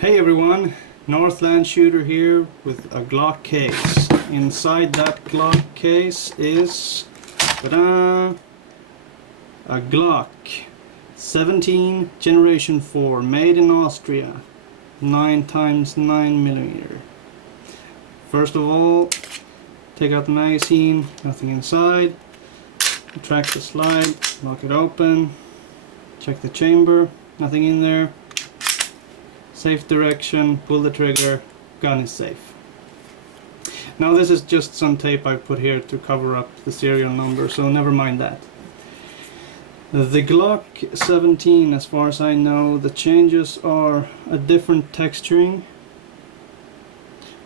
Hey everyone, Northland Shooter here with a Glock case. Inside that Glock case is a Glock 17 Generation 4, made in Austria, 9x9mm. First of all, take out the magazine, nothing inside. Retract the slide, lock it open, check the chamber, nothing in there. Safe direction, pull the trigger, gun is safe. Now this is just some tape I put here to cover up the serial number, so never mind that. The Glock 17, as far as I know, the changes are a different texturing.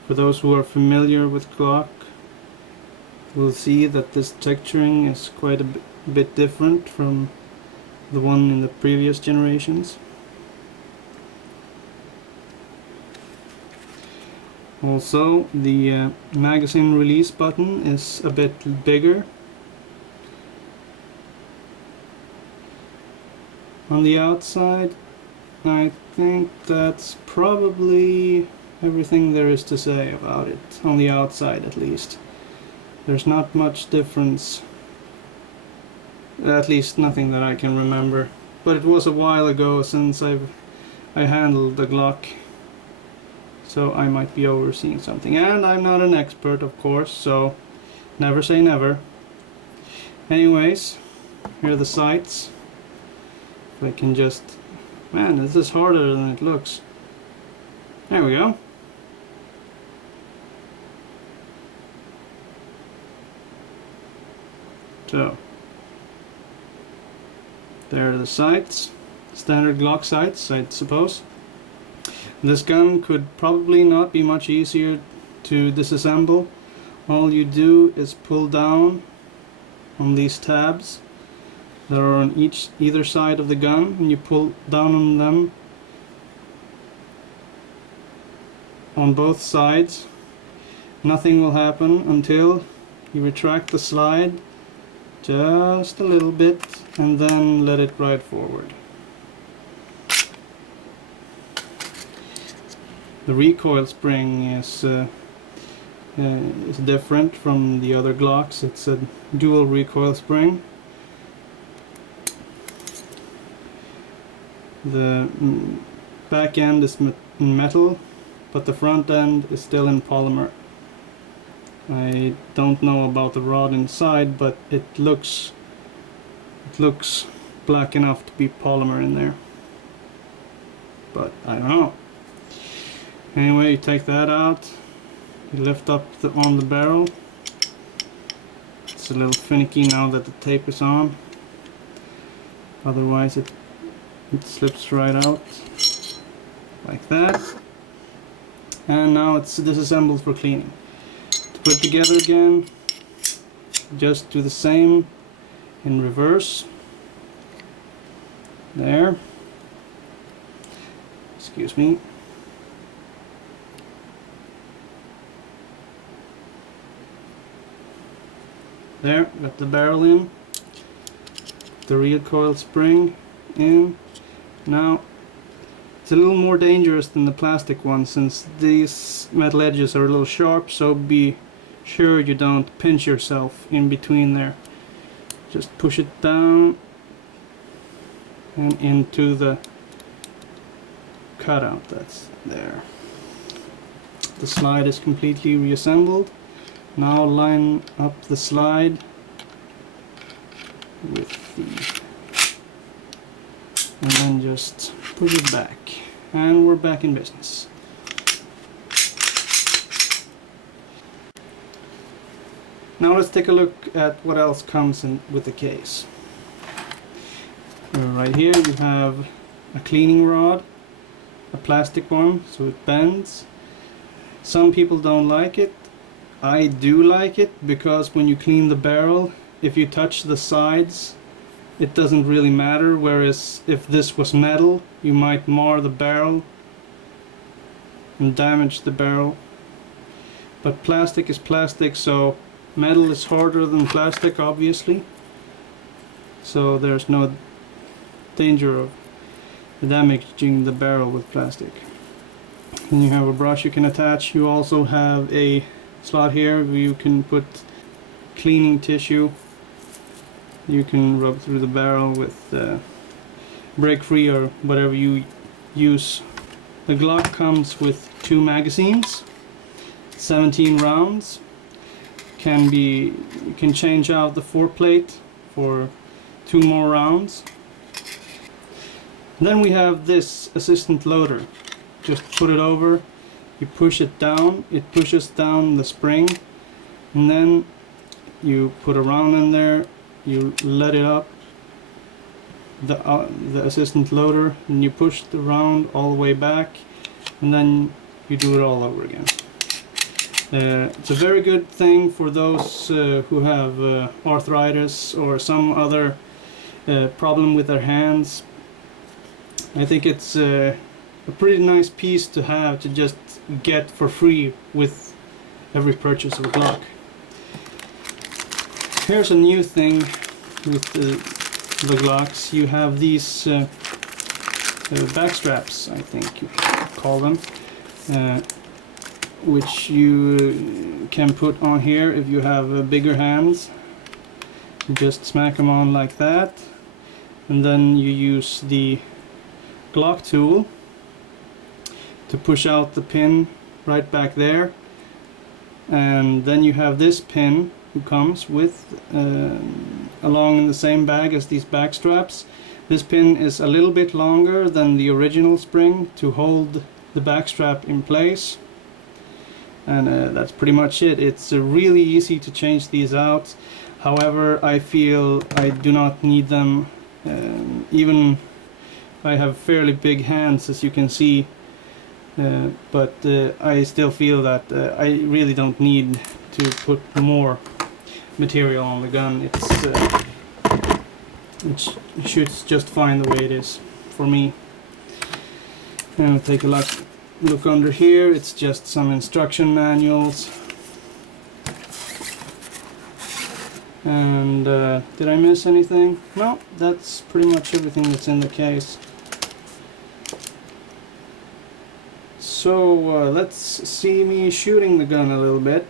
For those who are familiar with Glock, will see that this texturing is quite a bit different from the one in the previous generations. Also, the magazine release button is a bit bigger. On the outside, I think that's probably everything there is to say about it, on the outside at least. There's not much difference, at least nothing that I can remember. But it was a while ago since I handled the Glock, so I might be overseeing something. And I'm not an expert, of course, so never say never. Anyways, here are the sights. If I can just... Man, this is harder than it looks. There we go. So, there are the sights. Standard Glock sights, I suppose. This gun could probably not be much easier to disassemble. All you do is pull down on these tabs that are on either side of the gun, and you pull down on them on both sides. Nothing will happen until you retract the slide just a little bit and then let it ride forward. The recoil spring is different from the other Glocks. It's a dual recoil spring. The back end is metal, but the front end is still in polymer. I don't know about the rod inside, but it looks black enough to be polymer in there. But I don't know. Anyway, you take that out, you lift up on the barrel. It's a little finicky now that the tape is on, otherwise it slips right out like that. And now it's disassembled for cleaning. To put it together again, just do the same in reverse. There. Excuse me. There, got the barrel in, the recoil spring in. Now, it's a little more dangerous than the plastic one, since these metal edges are a little sharp, so be sure you don't pinch yourself in between there. Just push it down and into the cutout that's there. The slide is completely reassembled. Now line up the slide with and then just push it back, and we're back in business. Now let's take a look at what else comes in with the case. Right here you have a cleaning rod, a plastic one, so it bends. Some people don't like it. I do like it, because when you clean the barrel, if you touch the sides, it doesn't really matter, whereas if this was metal, you might mar the barrel and damage the barrel. But plastic is plastic, so metal is harder than plastic, obviously. So there's no danger of damaging the barrel with plastic. And you have a brush you can attach. You also have a slot here where you can put cleaning tissue. You can rub through the barrel with break free or whatever you use. The Glock comes with 2 magazines, 17 rounds. You can change out the foreplate for 2 more rounds. Then we have this assistant loader. Just put it over, you push it down, it pushes down the spring, and then you put a round in there, you let it up, the assistant loader, and you push the round all the way back, and then you do it all over again. It's a very good thing for those who have arthritis or some other problem with their hands. I think it's a pretty nice piece to have to just get for free with every purchase of a Glock. Here's a new thing with the Glocks. You have these back straps, I think you call them, which you can put on here if you have bigger hands. You just smack them on like that, and then you use the Glock tool to push out the pin right back there, and then you have this pin who comes with along in the same bag as these back straps. This pin is a little bit longer than the original spring to hold the back strap in place, and that's pretty much it. It's really easy to change these out. However, I feel I do not need them, even I have fairly big hands, as you can see, but I still feel that I really don't need to put more material on the gun. It should just fine the way it is for me. And I'll take a look under here. It's just some instruction manuals. And did I miss anything? No, that's pretty much everything that's in the case. So let's see me shooting the gun a little bit.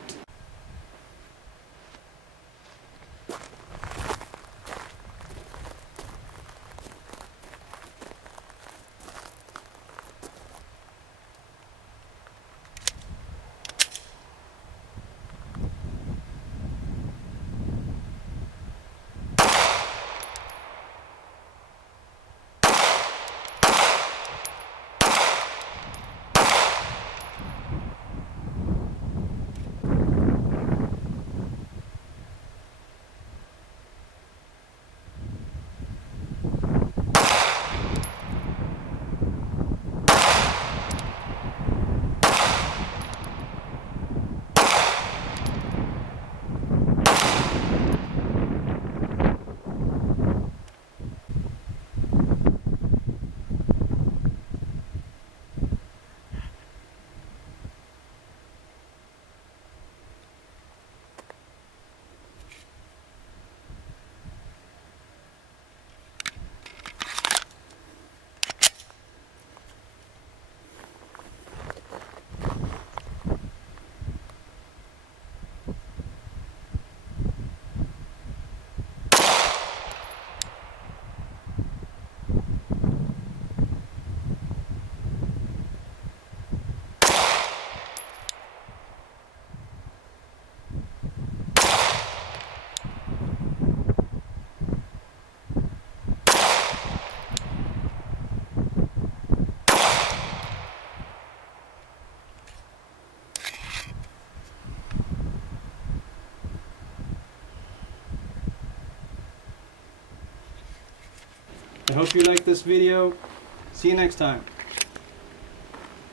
I hope you liked this video. See you next time.